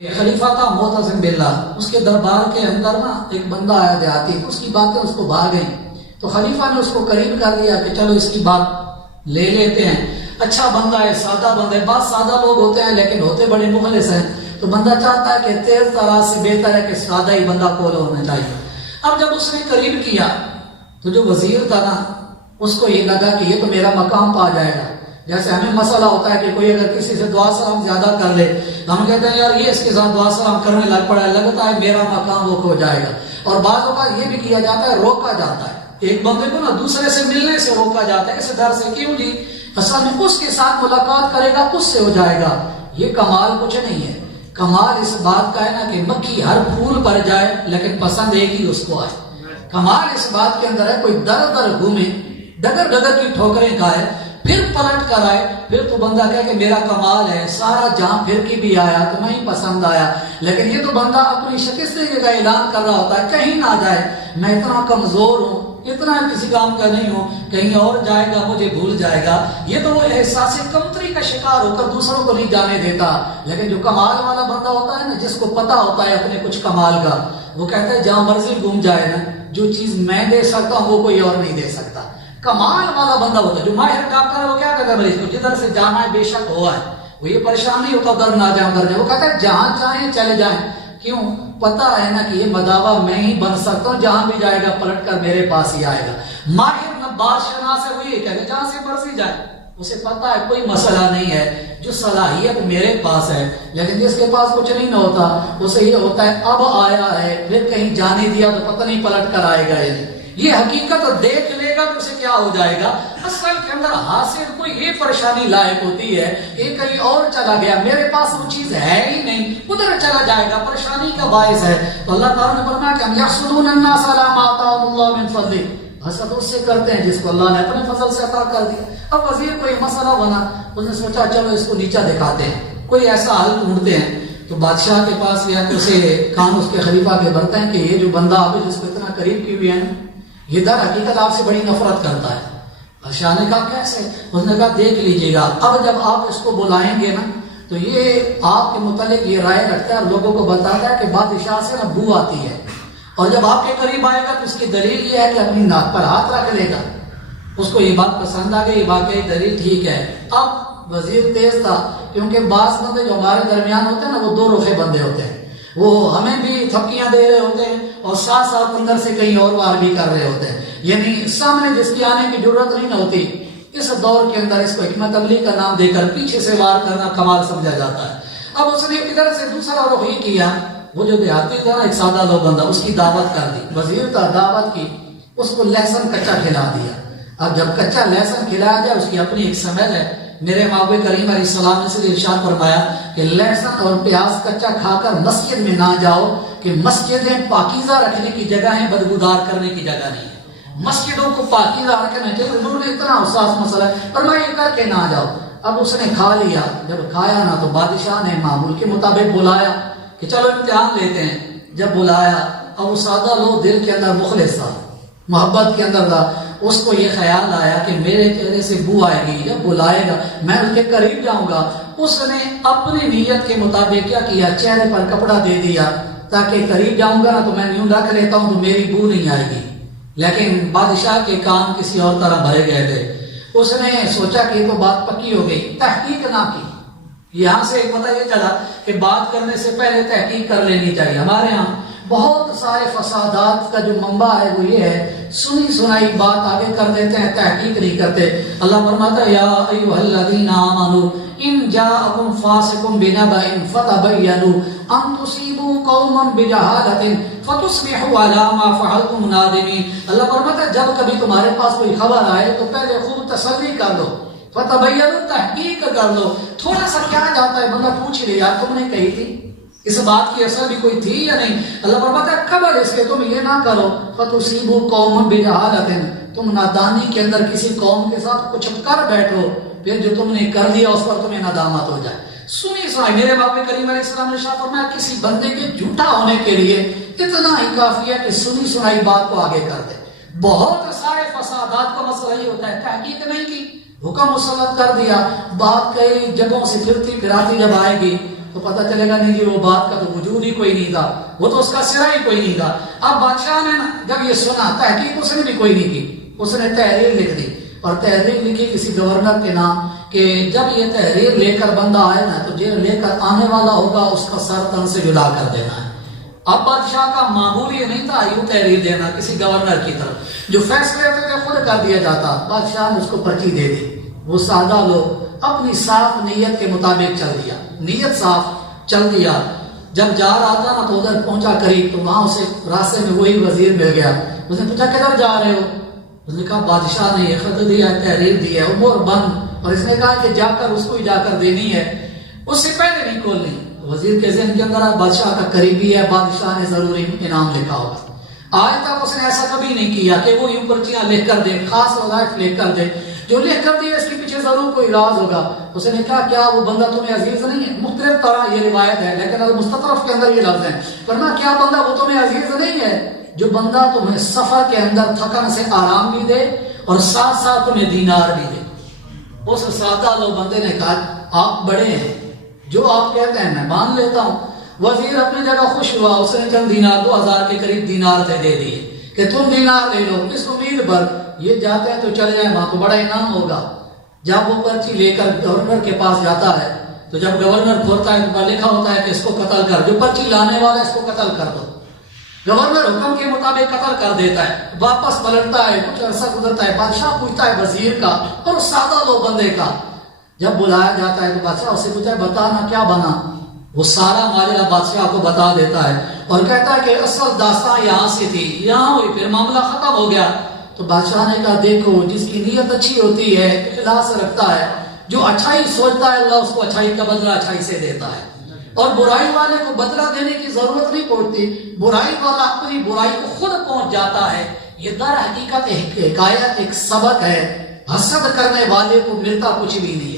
خلیفہ تھا معتصم باللہ، اس کے دربار کے اندر نا ایک بندہ آیا دیہاتی، اس کی باتیں اس کو بھا گئیں، تو خلیفہ نے اس کو قریب کر دیا کہ چلو اس کی بات لے لیتے ہیں۔ اچھا بندہ ہے، سادہ بندہ ہے، بعض سادہ لوگ ہوتے ہیں لیکن ہوتے بڑے مخلص ہیں، تو بندہ چاہتا ہے کہ تیز طرح سے بہتر ہے کہ سادہ ہی بندہ کول ہونا چاہیے۔ اب جب اس نے قریب کیا تو جو وزیر تھا نا، اس کو یہ لگا کہ یہ تو میرا مقام پا جائے گا۔ جیسے ہمیں مسئلہ ہوتا ہے کہ کوئی اگر کسی سے دعا سلام زیادہ کر لے، ہم کہتے ہیں یار یہ اس کے ساتھ دعا سلام کرنے لگ پڑا ہے، لگتا ہے میرا مقام وہ کھو جائے گا۔ اور بعض اوقات یہ بھی کیا جاتا ہے، روکا جاتا ہے، ایک بندے کو نا دوسرے سے ملنے سے روکا جاتا ہے، اس ڈر سے کیوں جی اصل میں اس کے ساتھ ملاقات کرے گا اس سے ہو جائے گا۔ یہ کمال کچھ نہیں ہے، کمال اس بات کا ہے نا کہ مکھی ہر پھول پر جائے لیکن پسند ایک ہی اس کو آئے۔ کمال اس بات کے اندر ہے کوئی در در گھومے، ڈگر ڈگر کی ٹھوکریں کھائے، پھر پلٹ کر آئے، پھر تو بندہ کہے کہ میرا کمال ہے، سارا جہاں پھر کی بھی آیا تو میں ہی پسند آیا۔ لیکن یہ تو بندہ اپنی شکستگی کا اعلان کر رہا ہوتا ہے، کہیں نہ جائے میں اتنا کمزور ہوں، اتنا کسی کام کا نہیں ہوں، کہیں اور جائے گا مجھے بھول جائے گا۔ یہ تو وہ احساس کمتری کا شکار ہو کر دوسروں کو نہیں جانے دیتا۔ لیکن جو کمال والا بندہ ہوتا ہے نا، جس کو پتا ہوتا ہے اپنے کچھ کمال کا، وہ کہتا ہے جہاں مرضی گھوم جائے نا، جو چیز میں دے سکتا ہوں وہ کوئی اور نہیں دے سکتا۔ کمال والا بندہ ہوتا ہے، جو ماہر ڈاکٹر ہے وہ کیا کہتا ہے مریض کو جدھر سے جانا ہے بے شک ہوا ہے، وہ یہ پریشان نہیں ہوتا ادھر نہ جائیں ادھر جائیں، وہ کہتا ہے جہاں چاہیں چلے جائیں۔ کیوں؟ پتا ہے نا کہ یہ مداوا میں ہی بن سکتا ہوں، جہاں بھی جائے گا پلٹ کر میرے پاس ہی آئے گا۔ ماہر نباز شناس ہے، وہ یہ کہتے ہیں جہاں سے مرضی جائے، اسے پتا ہے کوئی مسئلہ نہیں ہے، جو صلاحیت میرے پاس ہے۔ لیکن جس کے پاس کچھ نہیں نہ ہوتا، اسے یہ ہوتا ہے اب آیا ہے پھر کہیں جانے دیا تو پتہ نہیں پلٹ کر آئے گا۔ یہ حقیقت دیکھ لے گا تو اسے کیا ہو جائے گا، اصل کے اندر حاصل کوئی یہ پریشانی لاحق ہوتی ہے کہ کہیں اور چلا گیا، میرے پاس وہ چیز ہے ہی نہیں، ادھر چلا جائے گا، پریشانی کا باعث ہے۔ تو اللہ تعالیٰ نے فرمایا کہ ہم یحسدون الناس علی ما آتاهم اللہ من فضلہ، حسد اس سے کرتے ہیں جس کو اللہ نے اپنے فضل سے عطا کر دیا۔ اب وزیر کو یہ مسئلہ بنا، اس نے سوچا چلو اس کو نیچا دکھاتے ہیں، کوئی ایسا حل ڈھونڈتے ہیں۔ تو بادشاہ کے پاس گیا تو اسے کان اس کے خلیفہ کے بھرتے ہیں کہ یہ جو بندہ آپ جس کو اتنا قریب کیے ہوئے ہیں، یہ در حقیقت آپ سے بڑی نفرت کرتا ہے۔ بادشاہ نے کہا کیسے؟ اس نے کہا دیکھ لیجئے گا، اب جب آپ اس کو بلائیں گے نا تو یہ آپ کے متعلق یہ رائے رکھتا ہے اور لوگوں کو بتاتا ہے کہ بادشاہ سے نا بو آتی ہے، اور جب آپ کے قریب آئے گا تو اس کی دلیل یہ ہے کہ اپنی ناک پر ہاتھ رکھ لے گا۔ اس کو یہ بات پسند آ گئی، واقعی دلیل ٹھیک ہے۔ اب وزیر تیز تھا، کیونکہ بعض بندے جو ہمارے درمیان ہوتے ہیں نا، وہ دو رخے بندے ہوتے ہیں، وہ ہمیں بھی تھپکیاں دے رہے ہوتے ہیں اور ساتھ ساتھ اندر سے کہیں اور وار بھی کر رہے ہوتے ہیں، یعنی سامنے جس کی آنے کی ضرورت نہیں نہ ہوتی۔ اس دور کے اندر اس کو حکمت عملی کا نام دے کر پیچھے سے وار کرنا کمال سمجھا جاتا ہے۔ اب اس نے ادھر سے دوسرا رخ یہ کیا، وہ جو دیہاتی تھا نا، ایک سادہ لو بندہ، اس کی دعوت کر دی، وزیر کا دعوت کی، اس کو لہسن کچا کھلا دیا۔ اب جب کچا لہسن کھلایا جائے، اس کی اپنی ایک سمجھ ہے۔ میرے محبوب کریم علیہ السلام نے سے ارشاد فرمایا کہ لہسن اور پیاز کچا کھا کر مسجد میں نہ جاؤ، کہ مسجدیں پاکیزہ رکھنے کی جگہ ہیں، بدبودار کرنے کی جگہ نہیں ہے۔ مسجدوں کو پاکیزہ رکھنا چاہیے، انہوں نے اتنا حساس مسئلہ ہے، فرمایا یہ کر کے نہ جاؤ۔ اب اس نے کھا لیا، جب کھایا نا تو بادشاہ نے معمول کے مطابق بلایا کہ چلو امتحان لیتے ہیں۔ جب بلایا، اب وہ سادہ لوگ دل کے اندر مخلص تھا، محبت کے اندر تھا، اس کو یہ خیال آیا کہ میرے چہرے سے بو آئے گی، جب بلائے گا میں اس کے قریب جاؤں گا۔ اس نے اپنی نیت کے مطابق کیا کیا، چہرے پر کپڑا دے دیا تاکہ قریب جاؤں گا نا تو میں یوں رکھ لیتا ہوں تو میری بو نہیں آئے گی۔ لیکن بادشاہ کے کان کسی اور طرح بھرے گئے تھے۔ اس نے سوچا کہ یہ تو بات پکی ہو گئی، تحقیق نہ کی۔ یہاں سے پتہ یہ چلا کہ بات کرنے سے پہلے تحقیق کر لینی چاہیے۔ ہمارے ہاں بہت سارے فسادات کا جو منبع ہے وہ یہ ہے، سنی سنائی بات آگے کر دیتے ہیں، تحقیق نہیں کرتے۔ اللہ فرماتا ہے یا ایھا الذین آمنوا ان جاءکم فاسق بنبأ فتبینوا ان تصیبوا قوما بجہالۃ فتصبحوا علی ما فعلتم نادمین۔ اللہ فرماتا ہے جب کبھی تمہارے پاس کوئی خبر آئے تو پہلے خوب تسلی کر لو، فتبینوا، تحقیق کر لو۔ تھوڑا سا کیا جاتا ہے، بندہ پوچھ لے یار تم نے کہی تھی، اس بات کی اثر بھی کوئی تھی یا نہیں۔ اللہ فرماتا ہے قبل اس کے تم یہ نہ کرو، فتصیبوا قوما بجہالۃ، تم نادانی کے اندر کسی قوم کے ساتھ کچھ کر بیٹھو، پھر جو تم نے کر دیا اس پر تمہیں ندامت ہو جائے۔ سنی سنائی، میرے محبوب کریم علیہ السلام نے ارشاد فرمایا کسی بندے کے جھوٹا ہونے کے لیے اتنا ہی کافی ہے کہ سنی سنائی بات کو آگے کر دے۔ بہت سارے فسادات کا مسئلہ یہ ہوتا ہے، تحقیق نہیں کی، حکم مسلط کر دیا، بات کئی جگہوں سے پھرتی پھراتی جب آئے گی تو پتہ چلے گا نہیں جی وہ بات کا تو وجود ہی کوئی نہیں تھا، وہ تو اس کا سرا ہی کوئی نہیں تھا۔ اب بادشاہ نے نا جب یہ سنا، تحقیق اس نے بھی کوئی نہیں کی، اس نے تحریر لکھ دی، اور تحریر لکھی کسی گورنر کے نام کہ جب یہ تحریر لے کر بندہ آئے نا تو جو لے کر آنے والا ہوگا اس کا سر تن سے جدا کر دینا ہے۔ اب بادشاہ کا معمول یہ نہیں تھا یوں تحریر دینا کسی گورنر کی طرف، جو فیصلے ہوتے تھے خود کر دیا جاتا۔ بادشاہ نے اس کو پرچی دے دی، وہ سادہ لوگ اپنی صاف نیت کے مطابق چل دیا، نیت صاف چل دیا۔ جب جا رہا تھا نا تو ادھر پہنچا قریب تو وہاں اسے راستے میں وہی وزیر مل گیا۔ اس نے پوچھا کدھر جا رہے ہو؟ اس نے کہا بادشاہ نے یہ خط دیا ہے، تحریر دی ہے، امور بند، اور اس نے کہا کہ جا کر اس کو ہی جا کر دینی ہے، اس سے پہلے نہیں کھولنی۔ وزیر کے ذہن کے اندر بادشاہ کا قریبی ہے، بادشاہ نے ضروری انعام لکھا ہوگا۔ آج تک اس نے ایسا کبھی نہیں کیا کہ وہ یوں پرچیاں لکھ کر دے، خاص وظائف لکھ کر دے، جو لکھ کر دیا اس کے پیچھے ضرور کوئی راز ہوگا۔ اس نے کہا کیا وہ بندہ تمہیں عزیز نہیں ہے؟ مختلف طرح یہ روایت ہے لیکن مستطرف کے اندر یہ لفظ ہے، ورنہ کیا بندہ وہ تمہیں عزیز نہیں ہے جو بندہ تمہیں سفر کے اندر تھکن سے آرام بھی دے اور ساتھ ساتھ تمہیں دینار بھی دے؟ اس سادہ لو بندے نے کہا آپ بڑے ہیں، جو آپ کہتے ہیں میں مان لیتا ہوں۔ وزیر اپنی جگہ خوش ہوا، اس نے چند دینار 2000 کے قریب دینار دے دیے کہ تم دینار لے لو، اس امید پر یہ جاتے ہیں تو چلے جائیں، وہاں تو بڑا انعام ہوگا۔ جب وہ پرچی لے کر گورنر کے پاس جاتا ہے تو جب گورنر کھولتا ہے تو لکھا ہوتا ہے کہ اس کو قتل کر، جو پرچی لانے والا ہے اس کو قتل کر دو۔ گورنر حکم کے مطابق قتل کر دیتا ہے، واپس پلٹتا ہے، کچھ عرصہ گزرتا ہے، بادشاہ پوچھتا ہے وزیر کا اور سادہ لو بندے کا، جب بلایا جاتا ہے تو بادشاہ اسے پوچھتا ہے بتانا کیا بنا؟ وہ سارا ماجرا بادشاہ کو بتا دیتا ہے اور کہتا ہے کہ اصل داستان یہاں سے تھی، یہاں ہوئی، پھر معاملہ ختم ہو گیا۔ تو بادشاہ نے کہا دیکھو جس کی نیت اچھی ہوتی ہے، اخلاص رکھتا ہے، جو اچھائی سوچتا ہے اللہ اس کو اچھائی کا بدلہ اچھائی سے دیتا ہے، اور برائی والے کو بدلہ دینے کی ضرورت نہیں پڑتی، برائی والا اپنی برائی کو خود پہنچ جاتا ہے۔ یہ در حقیقت ایک حکایت، ایک سبق ہے، حسد کرنے والے کو ملتا کچھ بھی نہیں ہے۔